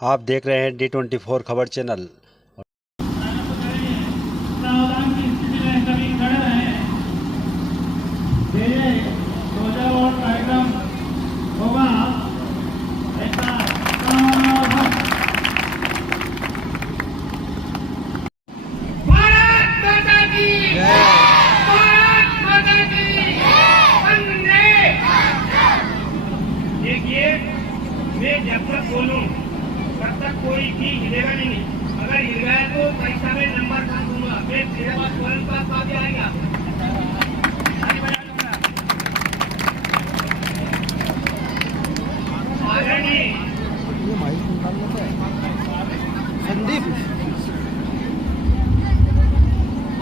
आप देख रहे हैं D24 खबर चैनल। सावधान की स्थिति में सभी खड़े रहें। ये ध्वजारोहण कार्यक्रम होगा। ऐसा भारत माता की भारत माता की वंदे। देखिए, मैं जब तक बोलूं तब तक कोई भी हिलेगा नहीं। अगर हिल गया तो परीक्षा में नंबर कम दूंगा। मैं तेरे पास तुरंत पास बात आएगा।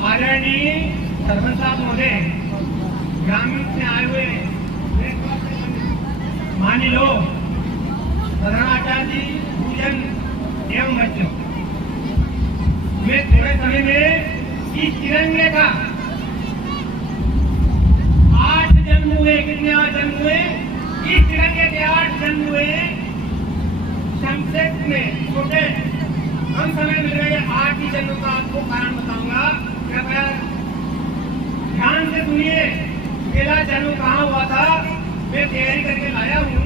आदरणीय सरपंच साहब महोदय, ग्रामीण से आए हुए मानी लो प्रधानाचार्य जी, पूजन एवं बच्चों, मैं थोड़े समय में इस तिरंगे का 8 जन्म हुए। कितने 8 जन्म हुए? इस तिरंगे के 8 जन्म हुए। संक्षेप में छोटे कम समय मिल रहे 8 ही जन्मों का आपको कारण बताऊंगा। कृपया ध्यान से सुनिए। पहला जन्म कहाँ हुआ था मैं तैयारी करके लाया हूँ,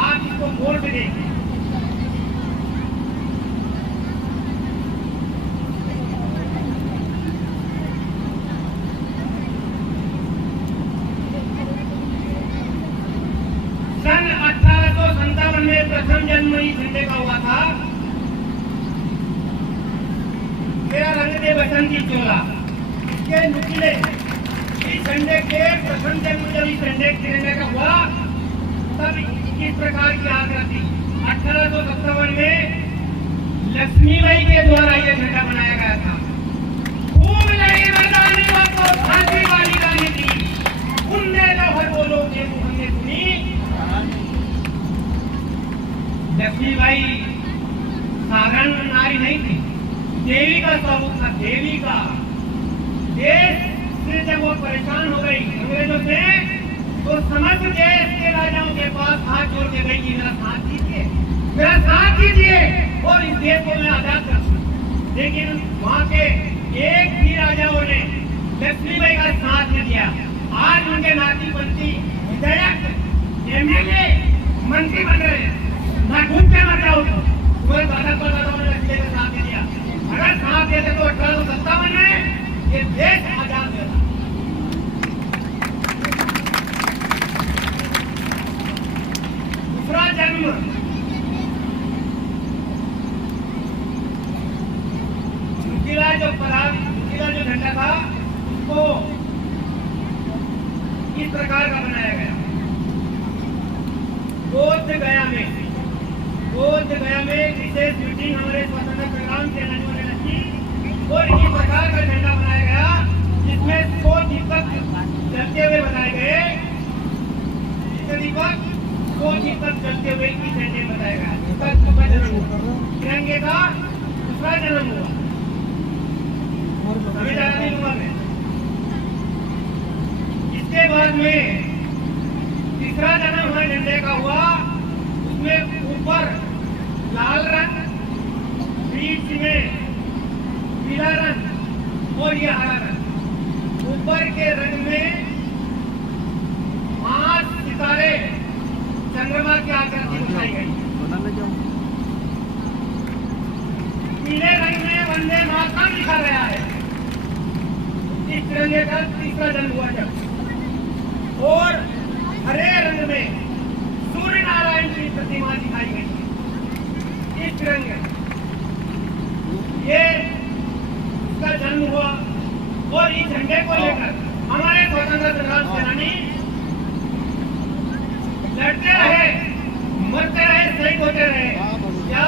आप इसको बोल के देखिए। सन 1857 में प्रथम जन्म इस झंडे का हुआ था। मेरा रंग दे बसंती चोला, इसके नुकीले इस झंडे के प्रथम जन्म जब इस झंडे तिरंगे का हुआ तब इस प्रकार की आकृति 1857 में लक्ष्मीबाई के द्वारा यह झंडा बनाया गया था। खूब लड़ी मर्दानी को फांसी वाली गाली थी, उनने लोहर बोलो के हमने सुनी। लक्ष्मीबाई साधारण नारी नहीं थी, देवी का स्वरूप था। देवी का देश से जब वो परेशान हो गई अंग्रेजों से, तो समस्त देश के राजाओं के पास हाथ जोड़ के गई कि मेरा साथ दीजिए, मेरा साथ दीजिए और इस देश को मैं आजाद कर दूं। लेकिन वहां के एक भी राजाओं ने लक्ष्मीबाई का साथ नहीं दिया। आज उनके नाती पंथी विधायक, एमएलए, मंत्री बन रहे हैं। मैं घूम के मर रहा हूँ, तुम्हारे दादा परदादाओं ने लक्ष्मी का साथ दिया। अगर साथ देते तो 1857 में ये देश आजाद हुआ। दूसरा जन्म नुकीला जो झंडा था उसको इस प्रकार का बनाया गया। बोध गया में विशेष मीटिंग हमारे स्वतंत्रता संग्राम सेनानियों ने रखी और इस प्रकार का झंडा बनाया गया जिसमें 100 दीपक जलते हुए बनाए गए। दीपक 100 दीपक जलते हुए इस झंडे में बताया गया। इसका दूसरा जन्म हुआ, तिरंगे का दूसरा जन्म हुआ। हमें ज्यादा नहीं हुआ मैं। इसके बाद में तीसरा जन्म हमारे झंडे का हुआ। उसमें ऊपर लाल रंग, बीच में पीला रंग और ये हरा रंग। ऊपर के रंग में 5 सितारे चंद्रमा की आकृति दिखाई गई। पीले रंग में वंदे मातरम लिखा गया है। इस तिरंगे का तीसरा जन्म हुआ जब। और हरे रंग में सूर्य नारायण की प्रतिमा दिखाई गई इस तिरंगे। ये इसका जन्म हुआ और इस झंडे को लेकर हमारे स्वतंत्रता संग्राम सेनानी लड़ते रहे, मरते रहे, शहीद होते रहे। क्या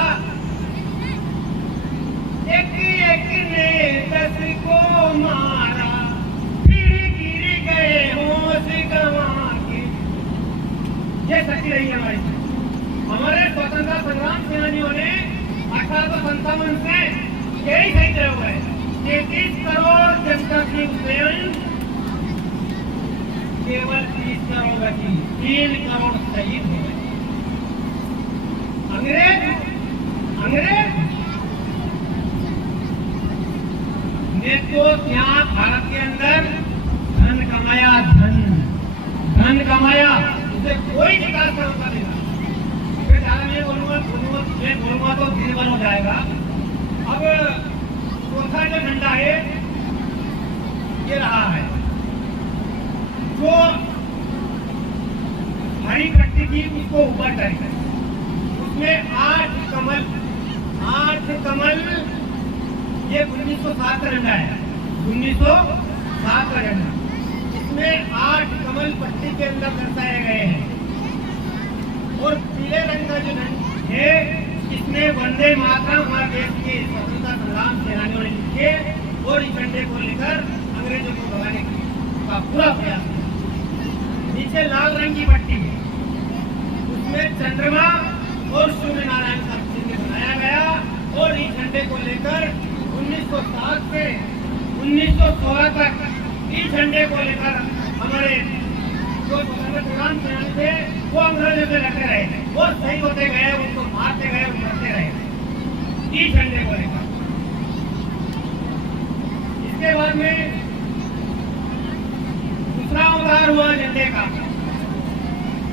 एक ने 10 को मारा, फिर गिर गए होश गंवा के। ये शक्ति रही हमारी। हमारे स्वतंत्रता संग्राम सेनानियों ने 1857 से यही शहीद हुए 33 करोड़ जनता की उन्नयन, केवल 30 करोड़ बची, 3 करोड़ शहीद हो गए। अंग्रेज एक तो यहाँ भारत के अंदर धन कमाया, धन कमाया, उसे कोई विकास का मौका नहीं मिला। फिर ज्यादा मैं बोलूंगा तो धीरे हो जाएगा। अब चौथा जो झंडा है ये रहा है जो हरी पट्टी थी उसको ऊपर करें, उसमें 8 कमल, ये 1907 का झंडा है, 1907 का झंडा। इसमें 8 कमल पट्टी के अंदर दर्शाए गए हैं और पीले रंग का जो झंडा है इसमें वंदे मातरम हमारे देश के स्वतंत्रता संग्राम सेनानियों ने लिखे और इस झंडे को लेकर अंग्रेजों को भगाने का पूरा प्रयास किया। नीचे लाल रंग की पट्टी है, उसमें चंद्रमा और सूर्य नारायण का चिन्ह बनाया गया और इस झंडे को लेकर 1907 से 1916 तक इस झंडे को लेकर हमारे जो स्वतंत्रता संग्राम सेनानी थे वो अंग्रेजों से लड़ते रहे, वो शहीद होते गए, उनको मारते गए, मरते रहे इस झंडे को लेकर। इसके बाद में दूसरा उदार हुआ झंडे का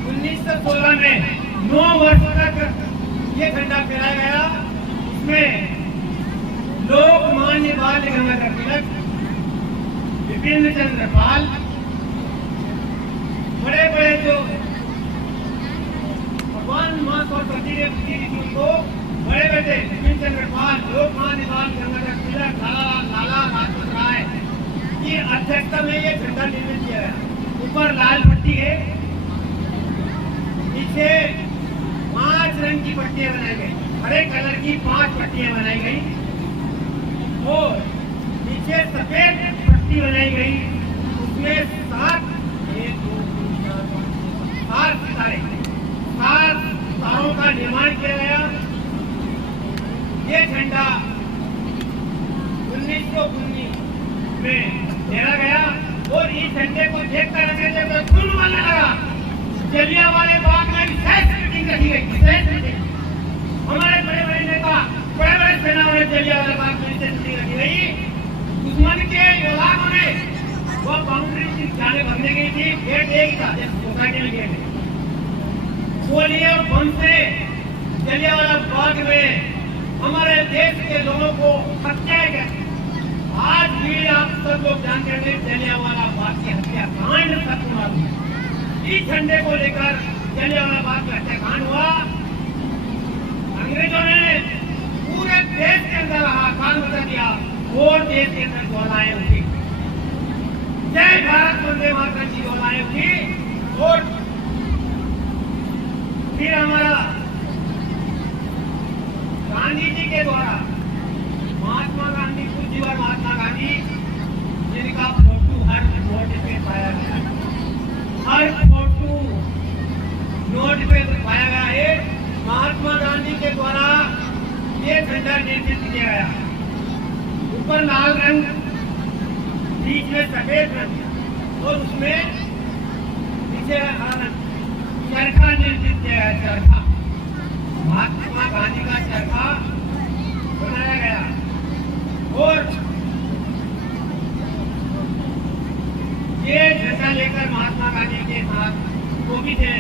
1916 में 9 वर्ष तक ये झंडा फहराया गया। इसमें लोकमान्य बाल गंगाधर तिलक, विपिन चंद्र पाल, बड़े बड़े जो भगवान मां सरस्वती ने को बड़े बेटे विपिन चंद्र पाल, लोकमान्य बाल गंगाधर तिलक, लाला लाजपत राय की अध्यक्षता में ये झंडा निर्मित किया गया। ऊपर लाल पट्टी है, नीचे 5 रंग की पट्टियां बनाई गई, हरे कलर की 5 पट्टियां बनाई गई और नीचे सफेद पट्टी बनाई गई, उसमें 7 सितारों का निर्माण किया गया। ये झंडा 1919 में लहरा गया और इस झंडे को देखकर अंग्रेजों को खून उबलने लगा। जलियांवाला बाग में विशेष मीटिंग रखी गई, विशेष मीटिंग। हमारे बड़े बड़े नेता, बड़े बड़े सेनाओं ने जलियांवाला बाग में विशेष मीटिंग रखी गई। दुश्मन के योद्धाओं ने वो बाउंड्री जाने भरने गई थी, गेट एक था सोसाइटी में गेट, गोलियों और बम से जलियांवाला बाग में हमारे देश के लोगों को हत्या गया। आज भी आप सब लोग जानते हैं जलियांवाला बाग की हत्याकांड खत्म हुआ। इस झंडे को लेकर जलियांवाला बाग का हत्याकांड हुआ। अंग्रेजों ने पूरे देश के अंदर हाहाकार मचा दिया और देश के अंदर ज्वालाएं उठी, जय भारत वंदे मातरम की ज्वालाएं उठी। और फिर हमारा गांधी जी के द्वारा महात्मा गांधी, पूज्यवर महात्मा गांधी जिनका फोटो हर नोट पे पाया गया, हर फोटो नोट पे पाया गया है। महात्मा गांधी के द्वारा ये झंडा निर्मित किया गया। ऊपर लाल रंग, बीच में सफेद रंग और उसमें नीचे हरा रंग, चरखा निर्मित किया गया। चरखा महात्मा गांधी का चरखा बनाया गया और ये झंडा लेकर महात्मा गांधी के साथ वो भी थे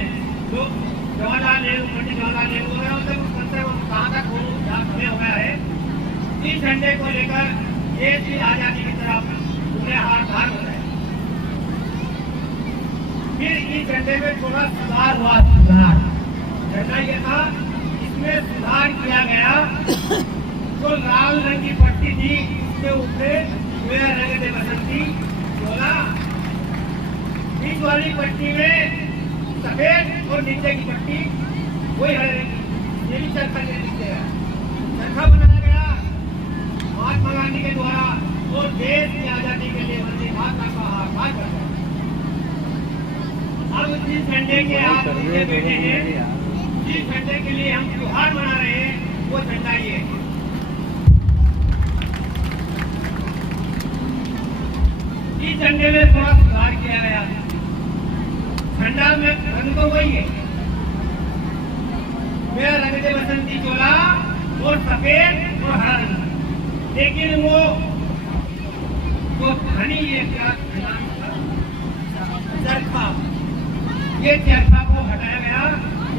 लोग, जवाहरलाल नेहरू, पंडित जवाहरलाल नेहरू वगैरह, उनसे कहाँ तक वो समय हो गया है। इस झंडे को लेकर देश की आजादी की तरफ उन्हें हाथ हो रहे। फिर इस झंडे में थोड़ा सुधार हुआ, सुधार झंडा ये था, इसमें सुधार किया गया। तो लाल रंग की पट्टी थी, उसके ऊपर मेरा रंग दे बसंती बोला, बीच वाली पट्टी में सफेद और नीचे की पट्टी वही हरे रंग की, ये भी चरखा चरखा बनाया गया महात्मा गांधी के द्वारा और देश की आजादी के लिए वंदे मातरम का आह्वान करता है। अब जिस झंडे के आप नीचे बैठे हैं, जिस झंडे के लिए हम त्योहार मना रहे हैं, वो झंडा ये है। इस झंडे में थोड़ा सुधार किया गया। झंडा में रंग तो वही है, मेरा रंग दे बसंती चोला और सफेद और हरा रंग, लेकिन वो तो धनी ये क्या चरखा, ये चरखा को हटाया गया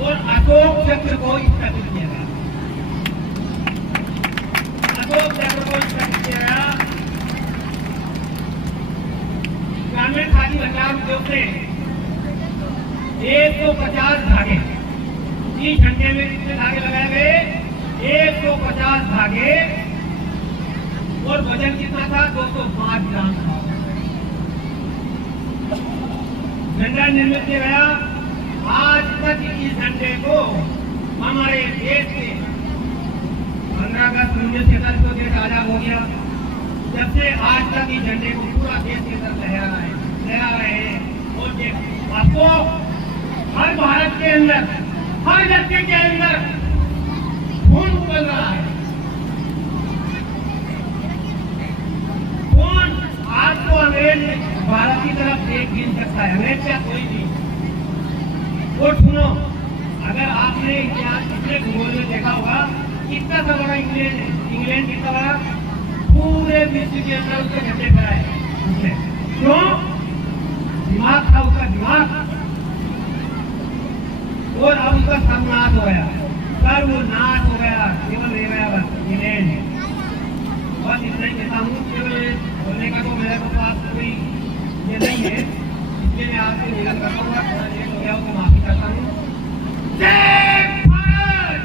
और अशोक चक्र को स्थापित किया गया। अशोक चक्र को स्थापित किया गया। ग्रामीण खादी भंडार उद्योग से 150 धागे, इस झंडे में कितने धागे लगाए गए? 150 धागे, और वजन कितना था? 205 ग्राम था। झंडा निर्मित किया गया। आज तक इस झंडे को हमारे देश के 15 अगस्त 1947 को देश आजाद हो गया, जब से आज तक इस झंडे को पूरा देश के अंदर लहरा रहे हैं। और आपको हर भारत के अंदर, हर व्यक्ति के अंदर खून उबल रहा है। कौन आपको अंग्रेज भारत की तरफ देख गिन सकता है? अंग्रेज क्या कोई नहीं। और सुनो, अगर आपने इतिहास पिछले भूगोल में देखा होगा, कितना सा बड़ा इंग्लैंड कितना बड़ा, पूरे विश्व के अंदर उसके झंडे फहराए उसने। क्यों? दिमाग था उसका, दिमाग। और अब उसका सर्वनाश हो गया, सर्वनाश हो गया, केवल रह गया बस इंग्लैंड। बस इतना ही कहता हूँ, केवल बोलने का तो मेरे पास कोई ये नहीं है, इसलिए मैं आपसे निवेदन करता हूँ, थोड़ा लेट हो गया हो तो माफी चाहता हूँ। जय भारत,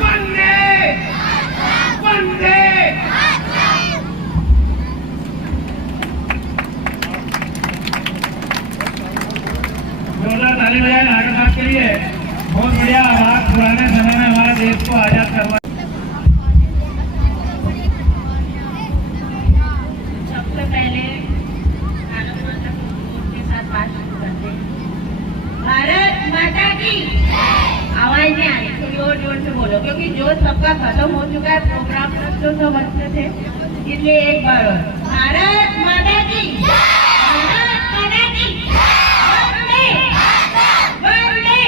वंदे वंदे। जोरदार ताली बजाएं नाटक साहब के लिए। बहुत बढ़िया आवाज, पुराने समय में हमारे देश को आजाद करवा। सबसे पहले भारत माता के साथ बात शुरू करते हैं। भारत माता की आवाज नहीं आ रही, तो जोर जोर से बोलो, क्योंकि जो सबका खत्म हो चुका है प्रोग्राम तक तो सब अच्छे थे, इसलिए एक बार और भारत माता की, भारत माता की, वंदे वंदे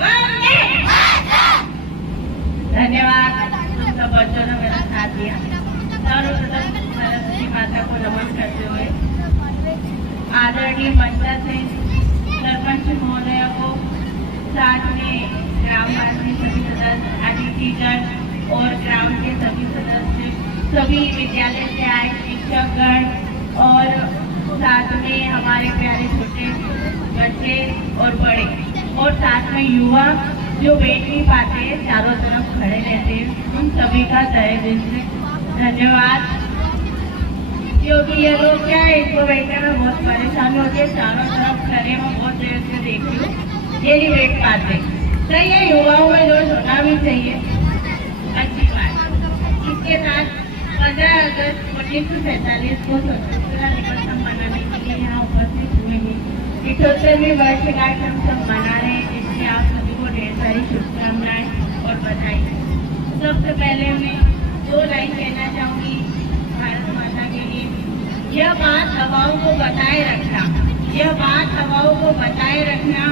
वंदे। धन्यवाद, तुम सब बच्चों ने मेरा साथ दिया। सर्वप्रथम सरस्वती माता को नमन करते हुए आदरणीय पंचायत से सरपंच महोदय को, साथ में ग्रामवासी सभी सदस्य, अतिथिगण और ग्राम के सभी सदस्य, सभी विद्यालय से आए शिक्षकगण और साथ में हमारे प्यारे छोटे बच्चे और बड़े, और साथ में युवा जो बैठ नहीं पाते चारों तरफ खड़े रहते हैं, उन सभी का तहे दिल से धन्यवाद। क्योंकि ये लोग क्या है, इसको बैठने में बहुत परेशानी होती है, चारों तरफ खड़े में बहुत देर से देख रही हूँ, ये नहीं बैठ पाते। सही है, युवाओं में जोश होना भी चाहिए, अच्छी बात। इसके साथ 15 अगस्त 1947 को स्वतंत्रता दिवस हम मनाने के लिए यहाँ उपस्थित हुए हैं। 71वीं वर्षगांठ हम सब मना रहे हैं, इसलिए आप सभी को ढेर सारी शुभकामनाएं और बधाई। सबसे पहले मैं 2 लाइन कहना चाहूँगी भारत माता के लिए। यह बात हवाओं को बताए रखना, यह बात हवाओं को बताए रखना,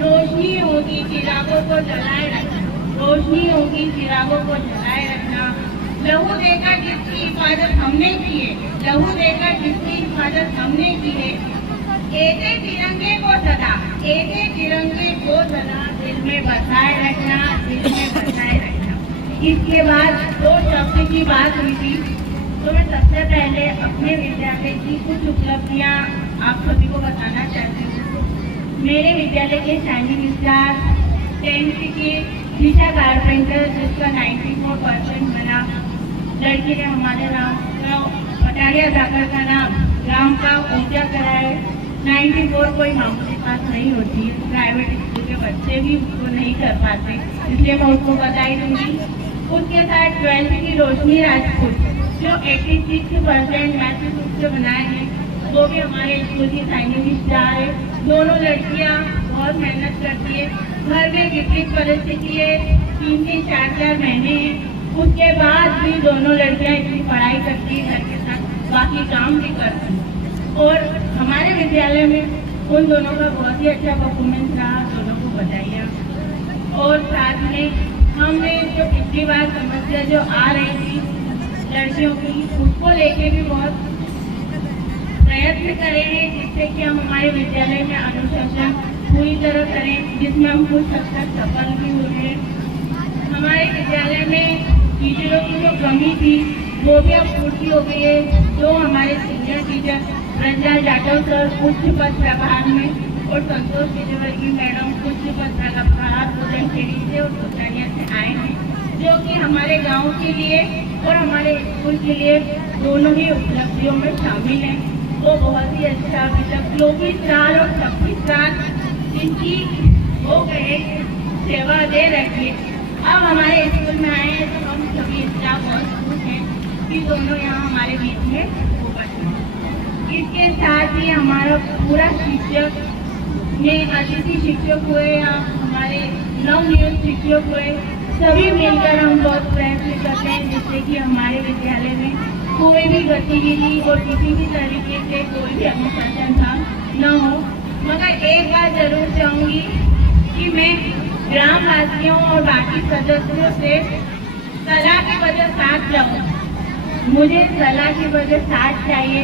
रोशनी होगी चिरागों को जलाए रखना, रोशनी होगी चिरागों को जलाए रखना। लहू देकर जिसकी हिफाजत हमने की है, लहू देकर जिसकी हिफाजत हमने की है, एके तिरंगे को सदा, एके तिरंगे को सदा दिल में बसाए रखना, दिल में बसाए रखना। इसके बाद 2 शब्द की बात हुई थी, तो मैं सबसे पहले अपने विद्यालय की कुछ उपलब्धियाँ आप सभी को बताना चाहती हूँ। मेरे विद्यालय के शाइनिंग स्टार 10th की दिशा कारपेंटर, जिसका 94% बना। लड़की ने हमारे नाम का पटारिया जाकर का नाम ग्राम का ऊंचा कराया। 94 कोई मामूली बात नहीं होती है, प्राइवेट स्कूल के बच्चे भी उसको नहीं कर पाते, इसलिए मैं उसको बधाई दूंगी। उसके साथ 12th की रोशनी राजपूत, जो 86% मैथमेटिक्स से बनाए हैं, वो भी हमारे स्कूल की शाइनिंग स्टार है। दोनों लड़कियां बहुत मेहनत करती है, घर में विपरीत परिस्थिति है, 3-3, 4-4 महीने हैं, उसके बाद भी दोनों लड़कियां इतनी पढ़ाई करती है, घर के साथ बाकी काम भी करती है। और हमारे विद्यालय में उन दोनों का बहुत ही अच्छा परफॉर्मेंस रहा, दोनों को बधाइयाँ। और साथ में हमने जो पिछली बार समस्या जो आ रही थी लड़कियों की, उसको लेके भी बहुत प्रयत्न करे हैं जिससे कि हम हमारे विद्यालय में अनुशासन पूरी तरह करें, जिसमें हम कुछ हद तक सफल भी हुए हैं। हमारे विद्यालय में टीचरों की जो कमी थी वो भी अब पूर्ति हो गई है। जो हमारे senior teacher Ranjan Jatav sir उच्च पद प्रभार में और संतोष विजयवर्गीय मैडम उच्च पद प्रभार बुलंदशहरी से और सुल्तानिया से आए हैं, जो कि हमारे गांव के लिए और हमारे स्कूल के लिए दोनों ही उपलब्धियों में शामिल हैं। वो बहुत ही अच्छा अभी तक 24 साल और 26 साल जिनकी हो गए सेवा दे रखी है, अब हमारे स्कूल में आए हैं तो हम सभी स्टाफ बहुत खुश हैं कि दोनों यहाँ हमारे बीच में उपस्थित हैं। इसके साथ ही हमारा पूरा शिक्षक में अतिथि शिक्षक हुए या हमारे नवनियुक्त शिक्षक हुए, सभी मिलकर हम बहुत प्रयत्न करते हैं जिससे कि हमारे विद्यालय में कोई भी गतिविधि और किसी भी तरीके से कोई भी अनुशासन न हो। मगर एक बात जरूर चाहूँगी कि मैं ग्रामवासियों और बाकी सदस्यों से सलाह की वजह साथ लाऊं। मुझे सलाह की वजह साथ चाहिए।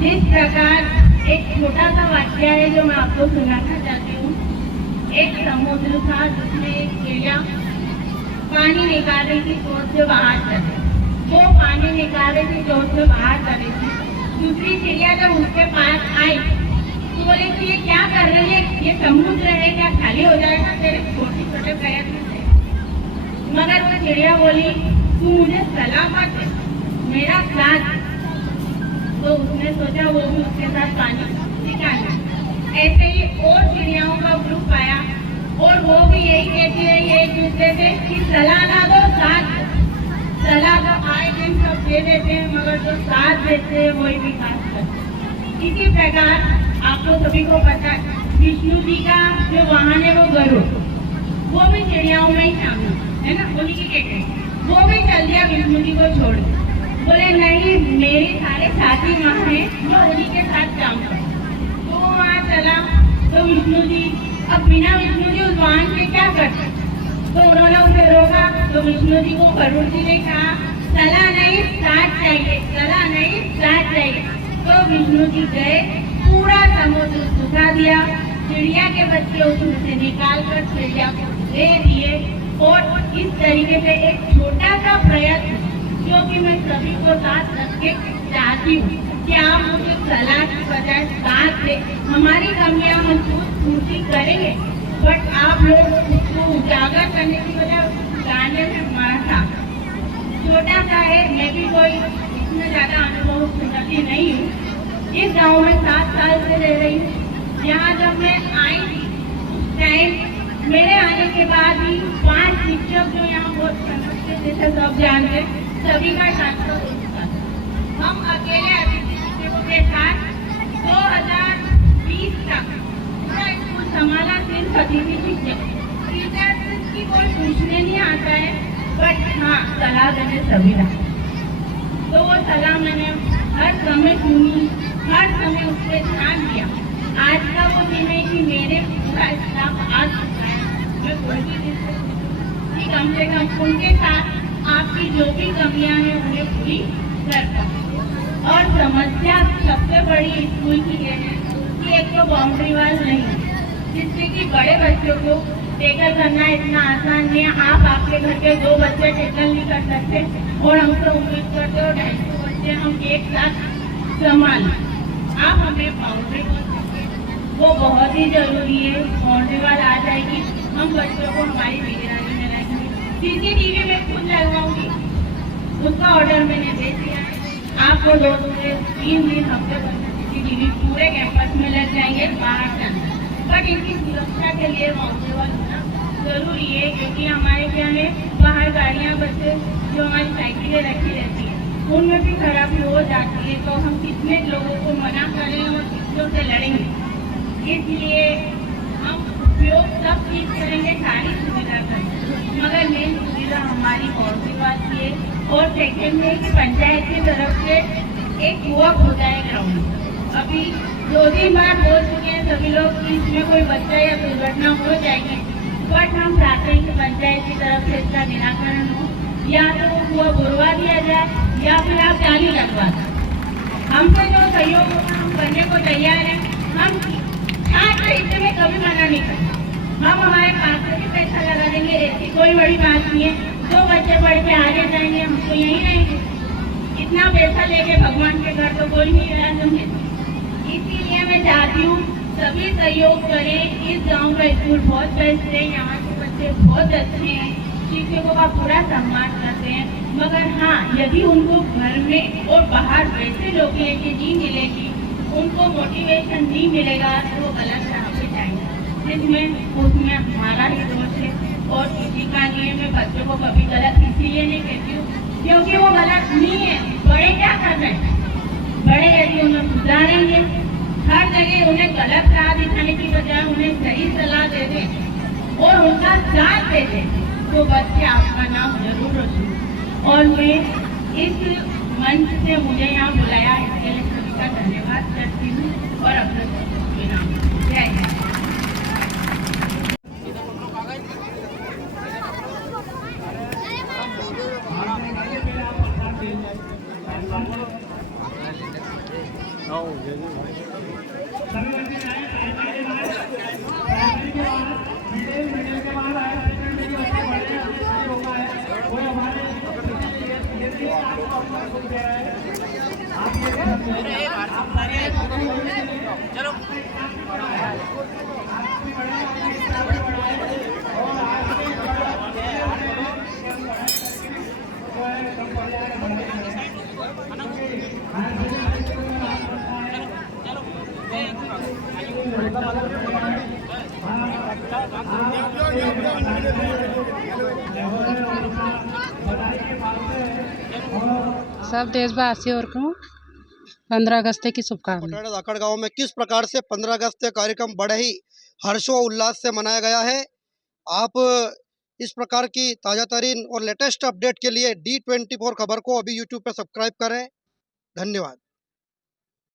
जिस प्रकार एक छोटा सा वाक्य है जो मैं आपको सुनाना चाहती हूँ। एक समुद्र था जिसमें एक चिड़िया पानी निकाल रही थी चोट से बाहर कर, वो पानी निकाल रही थी चोट से बाहर कर रही थी। दूसरी चिड़िया जब उसके पास आई तो बोले कि ये क्या कर रही है, ये समुद्र है, क्या खाली हो जाएगा तेरे छोटे छोटे प्रयत्न से। मगर वो चिड़िया बोली तू मुझे सलाह मत दे, मेरा साथ। तो उसने सोचा वो भी उसके साथ पानी निकाला। ऐसे ही और चिड़ियाओं का ग्रुप आया और वो भी यही कहती है एक दूसरे से कि सलाह ना दो, साथ दो। सलाह तो आए दिन सब दे देते हैं मगर जो साथ देते हैं वही विकास करते। इसी प्रकार आपको सभी को पता है विष्णु जी का जो वाहन है वो गरुड़, वो भी चिड़ियाओं में ही शामिल है ना, उन्हीं की कहते हैं। वो भी चल दिया विष्णु जी को छोड़, बोले नहीं मेरे सारे साथी वहाँ हैं जो उन्हीं के साथ काम कर। तो वो वहाँ चला तो विष्णु जी अब बिना विष्णु जी उस वाहन के क्या करते, तो उन्होंने उसे रोका। तो विष्णु जी को गरुड़ जी ने कहा सलाह नहीं साथ चाहिए, सलाह नहीं साथ चाहिए। तो विष्णु जी गए, पूरा समुद्र सुखा दिया, चिड़िया के बच्चे उसमें से निकाल कर चिड़िया को दे दिए। और इस तरीके से एक छोटा सा प्रयत्न जो कि मैं सभी को साथ रख के चाहती हूँ कि आप मुझे सलाह की बजाय साथ दे। हमारी कमियां हम पूर्ति करेंगे बट आप लोग उसको उजागर करने की बजाय गाने में हमारा साथ। छोटा सा है, मैं भी कोई इसमें ज्यादा अनुभव सुनती नहीं हूँ। इस गांव में 7 साल से रह रही हूँ। यहाँ जब मैं आई थी उस टाइम मेरे आने के बाद ही 5 शिक्षक जो यहाँ बहुत समझते जैसे सब जानते सभी का ट्रांसफर हो चुका था। हम अकेले अतिथि शिक्षकों के साथ 2020 तक पूरा स्कूल संभाला, सिर्फ अतिथि शिक्षक। टीचर्स की कोई पूछने नहीं आता है बट हाँ सलाह देने सभी रहा। तो वो सलाह मैंने हर समय सुनी, हर समय उस पर ध्यान दिया। आज का वो दिन है कि मेरे पूरा स्टाफ आ चुका है। मैं कोशिश कि कम से कम उनके साथ आपकी जो भी कमियां हैं उन्हें पूरी कर पाऊं। और समस्या सबसे बड़ी स्कूल की ये है कि एक तो बाउंड्री वाल नहीं, जिससे कि बड़े बच्चों को टैकल करना इतना आसान नहीं है। आप आपके घर के 2 बच्चे टैकल नहीं कर सकते और हमसे उम्मीद करते हो 250 बच्चे हम एक साथ संभालें। आप हमें बाउंड्री वो बहुत ही जरूरी है। बाउंड्री वाल आ जाएगी, हम बच्चों को हमारी निगरानी में रखेंगे। CCTV में खुद लगवाऊंगी, उसका ऑर्डर मैंने दे दिया है। आपको 2 से 3 दिन हफ्ते भर CCTV पूरे कैंपस में लग जाएंगे बाहर जाना। बट इनकी सुरक्षा के लिए बाउंड्री वाल होना जरूरी है क्योंकि हमारे क्या है बाहर गाड़ियाँ बच्चे जो हमारी साइकिलें रखी रहती है उनमें भी खराबी हो जाती है। तो हम कितने लोगों को मना करें और कितनों से लड़ेंगे, इसलिए हम उपयोग सब चीज करेंगे, सारी सुविधा करेंगे मगर मेन सुविधा हमारी बाउंड्री वाल की है। और सेकेंड है कि पंचायत की तरफ से एक वॉक हो जाए ग्राउंड। अभी 2-3 बार बोल चुके हैं सभी लोग कि इसमें कोई बच्चा या दुर्घटना हो जाएगी बट हम चाहते हैं कि पंचायत की तरफ से इसका निराकरण हो या तो वो बुरवा दिया जाए या फिर आप जाली लगवा दें। हमसे जो सहयोग होगा हम करने को तैयार हैं। हम छात्र हिस्से में कभी मना नहीं करेंगे। हम हमारे पास से भी पैसा लगा देंगे, ऐसी कोई बड़ी बात नहीं है। 2 बच्चे पढ़ के आगे जाएंगे, हम तो यहीं रहेंगे। इतना पैसा लेके भगवान के घर तो कोई नहीं गया समझे। इसीलिए मैं चाहती हूँ सभी सहयोग करें। इस गांव का स्कूल बहुत बेस्ट है, यहाँ के बच्चे बहुत अच्छे हैं, शिक्षकों का पूरा सम्मान करते हैं। मगर हाँ, यदि उनको घर में और बाहर वैसे लोग लेके नहीं मिलेगी, उनको मोटिवेशन नहीं मिलेगा तो वो गलत राह पे जाएंगे। उसमें हमारा ही दोष है और किसी का नहीं है। मैं बच्चों को कभी गलत इसीलिए नहीं कहती हूँ क्योंकि वो गलत नहीं है। बड़े क्या कर रहे हैं? बड़े यदि उन्हें सुधारेंगे, हर जगह उन्हें गलत राह दिखाने की बजाय उन्हें सही सलाह दे दें और उनका साथ दे दें तो बच्चे आपका नाम जरूर रोशन। और मैं इस मंच से मुझे यहाँ बुलाया इसके लिए सभी का धन्यवाद करती हूँ और अपने नाम जय हिंद। सब देशवासियों को 15 अगस्त की शुभकामनाएं। पटियाला धाकड़ गांव में किस प्रकार से 15 अगस्त कार्यक्रम बड़े ही हर्षो उल्लास से मनाया गया है। आप इस प्रकार की ताज़ा तरीन और लेटेस्ट अपडेट के लिए D24 खबर को अभी YouTube पर सब्सक्राइब करें। धन्यवाद।